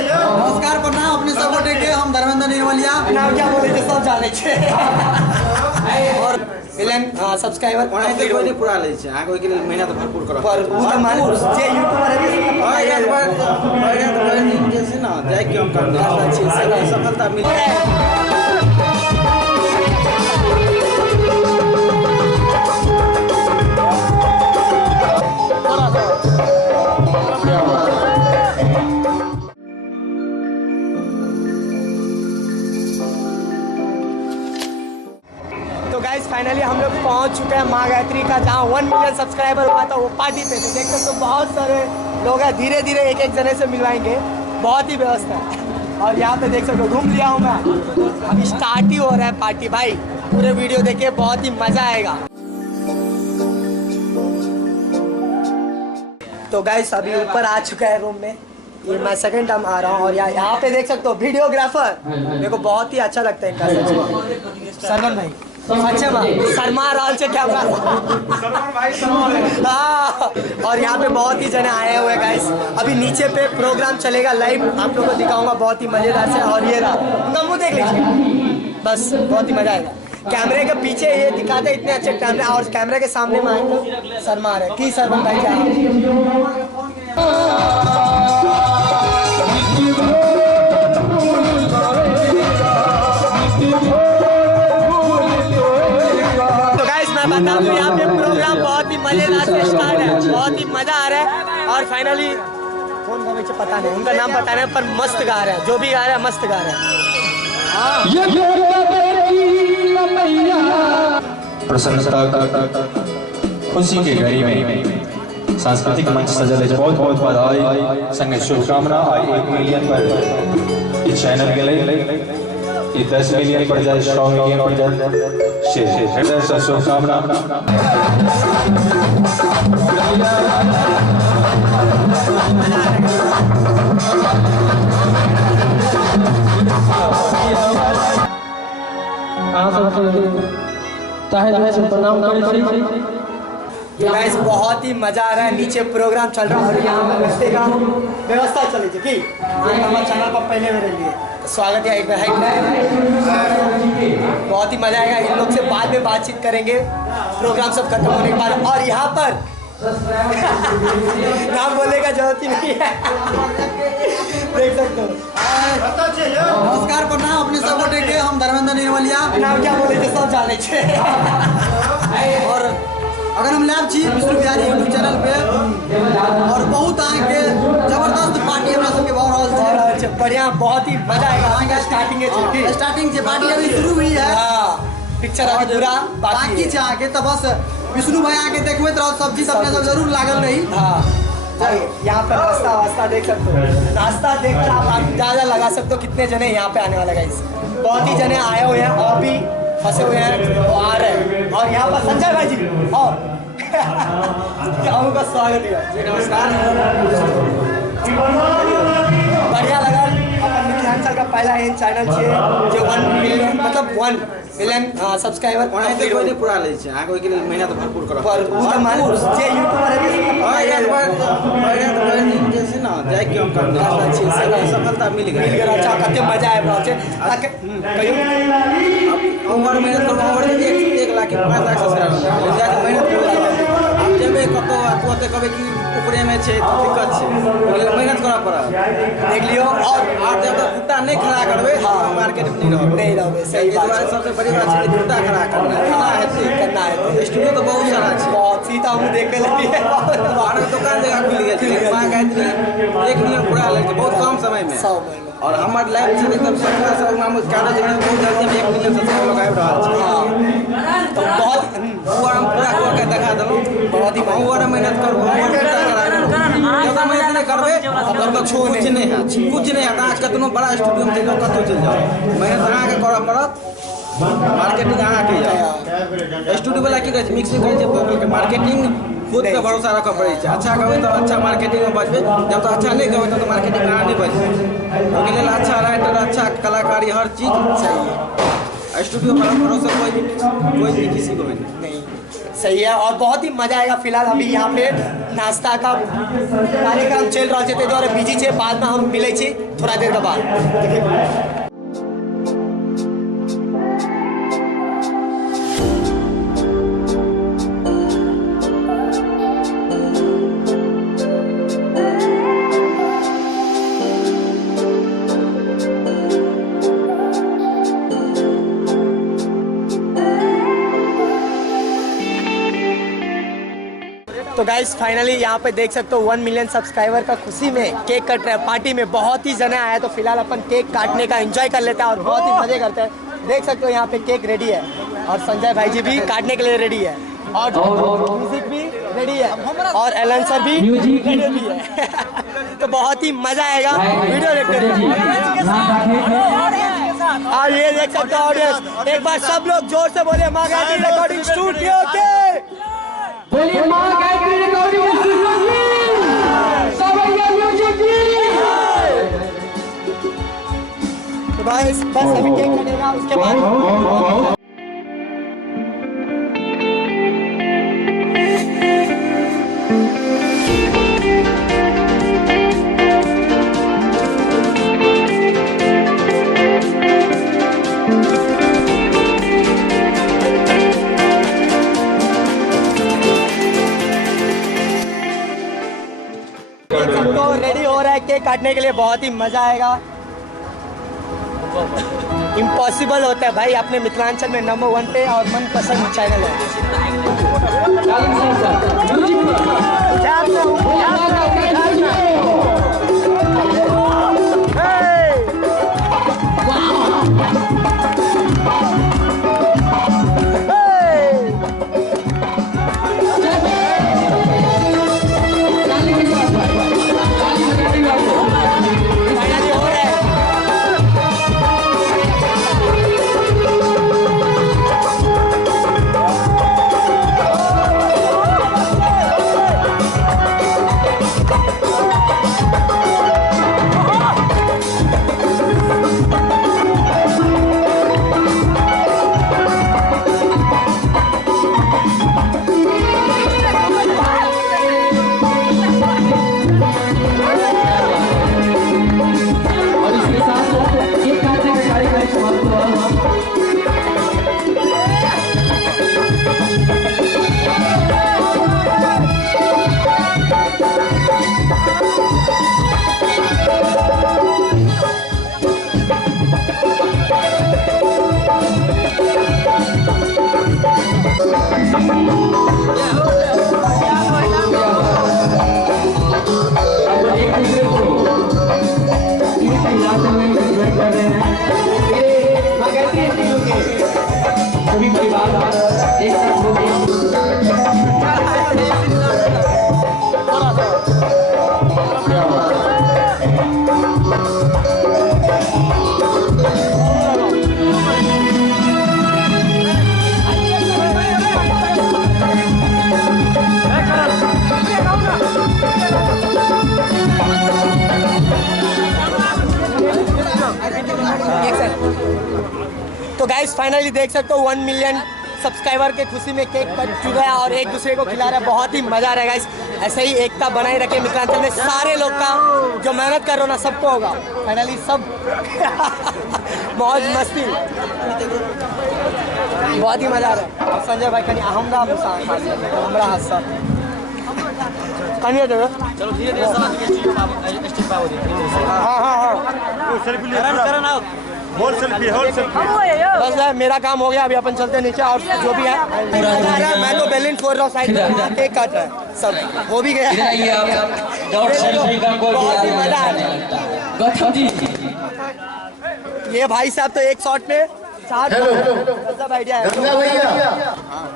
नमस्कार प्रणाम अपने सब गोटे के हम धर्मेंद्र निर्मलिया नाम क्या बोले थे सब जाने छे और मिलन सब्सक्राइबर कोई पूरा ले छे आगे के लिए मेहनत भरपूर करो पर वो तो मान जे यूट्यूबर है एक बार जैसे ना जाए कि हम काम अच्छी सफलता मिले। फाइनली हम लोग पहुंच चुके हैं माँ गायत्री का जहाँ 1 मिलियन सब्सक्राइबर हुआ था वो पार्टी पे। तो देख सकते हो बहुत सारे लोग हैं, धीरे धीरे एक एक जने से मिलवाएंगे, बहुत ही व्यवस्था है। और यहाँ पे देख सकते हो घूम लिया हूँ मैं, अभी स्टार्ट ही हो रहा है पार्टी। भाई पूरे वीडियो देखिए, बहुत ही मज़ा आएगा। तो गाइस अभी ऊपर आ चुका है रूम में, ये मैं सेकंड टाइम आ रहा हूँ। और यहाँ पे देख सकते हो वीडियोग्राफर, मेरे को बहुत ही अच्छा लगता है इनका सरवन भाई। अच्छा शर्मा राल से क्या बात। और यहाँ पे बहुत ही जने आए हुए हैं गाइस। अभी नीचे पे प्रोग्राम चलेगा लाइव, आप लोगों को दिखाऊंगा, बहुत ही मजेदार से। और ये रहा उनका मुँह देख लीजिए, बस बहुत ही मजा आएगा। कैमरे के पीछे ये दिखाते इतने अच्छे कैमरे, और कैमरे के सामने में आए तो शर्मा रहे की सरवन भाई क्या। बता दूं यहाँ पे प्रोग्राम बहुत ही मजेदार से स्टार्ट है, बहुत ही मजा आ रहा है। और फाइनली कौन गा मुझे पता नहीं, उनका नाम पता नहीं, पर मस्त गा रहा है, जो भी गा रहा है मस्त गा रहा है। प्रसन्नता खुशी के घड़ी में सांस्कृतिक मंच सजल है, बहुत बहुत बधाई संगे शुभकामना। 1 मिलियन पर इस चैनल के लिए 10 मिलियन पर जाए, 100 मिलियन पर जाए, हृदय से शुभकामना। गाइस बहुत ही मजा आ रहा है, नीचे प्रोग्राम चल रहा है और यहाँ पर रस्ते का व्यवस्था चली थी कि हमारे चैनल पर पहले मेरे लिए स्वागत है। एक बार बहुत ही मजा आएगा। इन लोग से बाद में बातचीत करेंगे प्रोग्राम सब खत्म होने के बाद। और यहाँ पर नाम बोलने का जरूरत ही नहीं है, देख सकते हो। नमस्कार प्रणाम अपने सब गोटे के हम धर्मेंद्र निर्मलिया नाम क्या बोले थे सब जाने छे और अगर हम लाइव छी विष्णु बिहारी यूट्यूब चैनल पे और बहुत आगे जबरदस्त पार्टी हमरा सबके बहुत रहल छै, बढ़िया, बहुत ही मजा आएगा। आगे स्टार्टिंग से पार्टी अभी शुरू हुई है। हां पिक्चर अभी पूरा बाकी छै आगे, तो बस विष्णु भाई आके देखबे तो सब्जी सब जरूर लागल रही। हां यहाँ पर नाश्ता देख सकते हो, नाश्ता देख कर आप अंदाजा लगा सकते हो कितने जने यहाँ पे आने वाले गाइस। बहुत ही जने आए हुए हैं और भी फंसे हुए हैं, वो आ रहे हैं। और यहाँ पर संजय भाई जी और का स्वागत है जी, नमस्कार। बढ़िया लगा, अपन मिथिलांचल का पहला एन चैनल छे जो 1 मिलियन मतलब 1 मिलियन सब्सक्राइबर कोई पूरा ले छे आगे के लिए मेहनत भरपूर करो। पर वो तो मान जे यूट्यूबर है एक बार जैसे ना जाए कि हम काम अच्छी सफलता मिल गई। अच्छा कते मजा आए बहुत कहियो और मेहनत करो और 1 लाख 5 लाख सब्सक्राइबर जाके मेहनत करो। आप जेबे कतो तुते कबे कि ऊपरे में छे दिक्कत छे, मेहनत करना पड़ा देख लियो। और आप जब तक खुट्टा नहीं खड़ा करबे मार्केट में नहीं रहोगे। सही बात है, सबसे बड़ी बात है खुट्टा खड़ा करना है। स्टूडियो तो बहुत सारा छे, बहुत सीता हूं देखे लगी है। और दुकान जगह खुल गई है, मां गायत्री 1 मिलियन पूरा ले बहुत कम समय में। और हमार लाइफ से एकदम सफल सब नाम कार्य जगह बहुत जल्दी 1 मिलियन सब्सक्राइबर लगाए रहल छै। तो बहुत पूरा करके दिखा दलो, बहुत ही और मेहनत करो, ज्यादा मेहनत नहीं करबे तब तक कुछ नहीं है। आज कतनो बड़ा स्टूडियो में देखो कतो चल जाओ, मेहनत अहाँ के करऽ पड़त। मार्केटिंग अहाँ के स्टूडियो वाला की कहै मिक्सिंग करै छै, मार्केटिंग खुद पे भरोसा रखऽ पड़ै छै। अच्छा गबै तो अच्छा मार्केटिंग में बचबे, जब तो अच्छा नहीं गबै तो मार्केटिंग में नहीं बचबे। ओके लेल अच्छा राइटर, अच्छा कलाकारी, हर चीज चाहिए। स्टूडियो पर भरोसा कोई भी किसी को नहीं। सही है और बहुत ही मजा आएगा। फिलहाल अभी यहाँ पे नाश्ता का कार्यक्रम चल रहा है और बीजी छे, बाद में हम मिले छी थोड़ा देर के बाद। तो गाइस फाइनली यहाँ पे देख सकते हो 1 मिलियन सब्सक्राइबर का खुशी में केक कट रहा है। पार्टी में बहुत ही जने आया तो फिलहाल अपन केक काटने का एंजॉय कर लेते हैं और बहुत ही मजे करते हैं। देख सकते हो यहाँ पे केक रेडी है और संजय भाई जी भी काटने के लिए रेडी है और म्यूजिक भी रेडी है और एलन सर भी रेडी है। तो बहुत ही मजा आएगा वीडियो देखते हैं। और ये देख सकते हो ऑडियंस, एक बार सब लोग जोर से बोले माँ गायत्री रिकॉर्डिंग स्टूडियो के बोलिए माँ गायत्री रिकॉर्डिंग स्टूडियो की सबैया म्यूजिक की। तो गाइस बस अभी केक कटेगा उसके बाद तो रेडी हो रहा है केक काटने के लिए। बहुत ही मजा आएगा। इम्पॉसिबल होता है भाई अपने मिथिलांचल में नंबर 1 पे और मनपसंद चैनल तो गाइस फाइनली देख सकते हो 1 मिलियन सब्सक्राइबर के खुशी में केक कट चुका है और एक दूसरे को खिला रहा है। बहुत ही मजा आ रहा है गाइस। ऐसे ही एकता बनाए रखे मिथिलांचल में। सारे लोग का जो मेहनत कर रहे हो ना सबको होगा फाइनली सब मौज मस्ती। बहुत ही मजा आ रहा है। संजय भाई कहीं हमरा हमरा हादसा कहीं चलो धीरे धीरे बस है मेरा काम हो गया। अभी अपन चलते नीचे और जो भी है मैं तो बैलेंस फोड़ रहा हूँ साइड में केक काट रहा है सब हो भी गया। बहुत ही मजा आ रहा है। ये भाई साहब तो एक शॉट में 7 सब आइडिया है।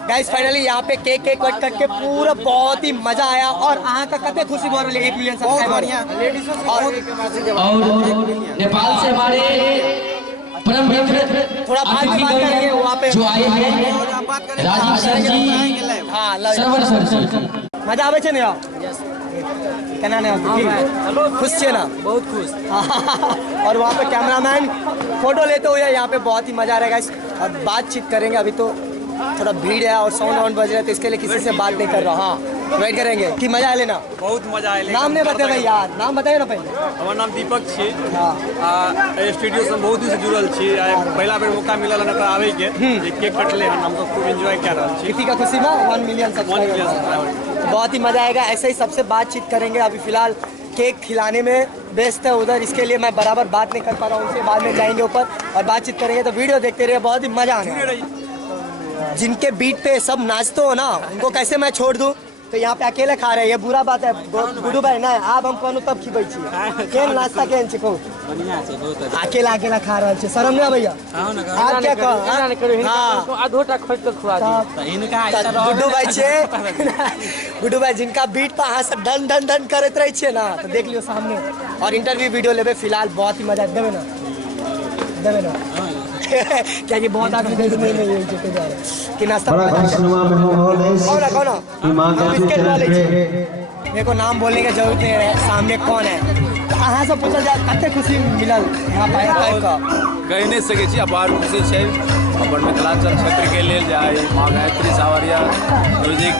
गाइस फाइनली यहाँ पे केक कट करके पूरा बहुत ही मजा आया और यहाँ का कते खुशी बोल रही 1 मिलियन सब्सक्राइबर और नेपाल से हमारे परम मित्र थोड़ा बात करेंगे वहाँ पे जो आए हैं राजीव सर जी, हाँ सरवर सर जी। मजा आवे छे ने केना ने खुश छे ना बहुत खुश। और वहाँ पे कैमरामैन फोटो लेते हुए यहाँ पे बहुत ही मजा आ रहेगा और बातचीत करेंगे। अभी तो थोड़ा भीड़ है और साउंड बज रहा है, तो इसके लिए किसी से बात नहीं कर रहा। हाँ वेट करेंगे कि मजा आ लेना। बहुत मजा आयल। नाम नहीं बताए भाई यार, नाम बताइए ना पहले। हमर नाम दीपक छी। हाँ स्टूडियो से बहुत दिन से जुड़ल छी। पहला बेर मौका मिलल है ना आवे के, केक कटले हन, हम सब खूब एंजॉय कर रहे छी। किसी का खुशी में 1 मिलियन सब्सक्राइबर, बहुत ही मजा आएगा। ऐसे ही सबसे बातचीत करेंगे। अभी फिलहाल केक खिलाने में व्यस्त है उधर, इसके लिए मैं बराबर बात नहीं कर पा रहा हूँ उनसे। बाद में जाएंगे ऊपर और बातचीत करेंगे, तो वीडियो देखते रहिए, बहुत ही मजा आने वाला है। जिनके बीट पे सब नाचते हो ना, उनको कैसे मैं छोड़ दूँ? तो यहाँ पे अकेले खा रहे हैं, ये बुरा बात है गुडू भाई ना। आप हम कहूँ तब खिबै छी केन नाश्ता केन छी कहू, अकेला अकेला खा रहा है, शर्म नहीं भैया? आप क्या कहो? हाँ आधोटा खोज के खुआ गुड्डू भाई छे गुड्डू भाई जिनका बीट पर अहाँ सब धन धन धन करते रहे छे ना, तो देख लियो सामने। और इंटरव्यू वीडियो लेबे फिलहाल बहुत ही मजा देवे ना क्या कि बहुत आदमी देख में नहीं है जा रहे कि नाश्ता कौन बिस्किट वाले छे। मेरे को नाम बोलने की जरूरत नहीं है, सामने कौन है अहाँ से पूछल जाए कते खुशी मिलल यहाँ पाया टाइप का? कह नहीं सके छी, अपार खुशी छै। अपन मिथिलांचल क्षेत्र के लिए जाए माँ गायत्री सावरिया म्यूजिक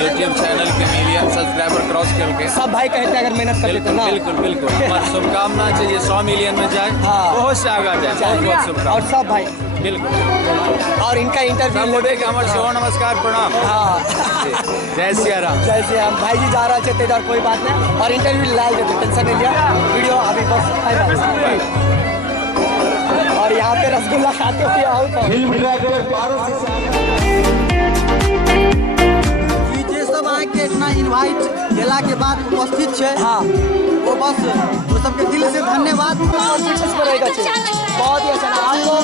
यूट्यूब चैनल के मिलियन सब्सक्राइबर क्रॉस करके सब भाई कहते हैं अगर मेहनत करते तो ना। बिल्कुल बिल्कुल हमारी शुभकामना है ये 100 मिलियन में जाए, बहुत से आगा जाए, बहुत बहुत शुभकामना। और सब भाई बिल्कुल, और इनका इंटरव्यू लेबे के हमारे सेवा नमस्कार प्रणाम। हाँ जय सिया राम। जय सिया राम। भाई जी जा रहा है तेज, और कोई बात नहीं। और इंटरव्यू लाइव देते, टेंशन नहीं लिया। वीडियो अभी बस और यहाँ पे रसगुल्ला खाते हुए आओ तो जे सब आके इतना इनवाइट देला के बाद उपस्थित छे। हाँ वो बस वो सबके दिल से धन्यवाद। बहुत ही अच्छा आपको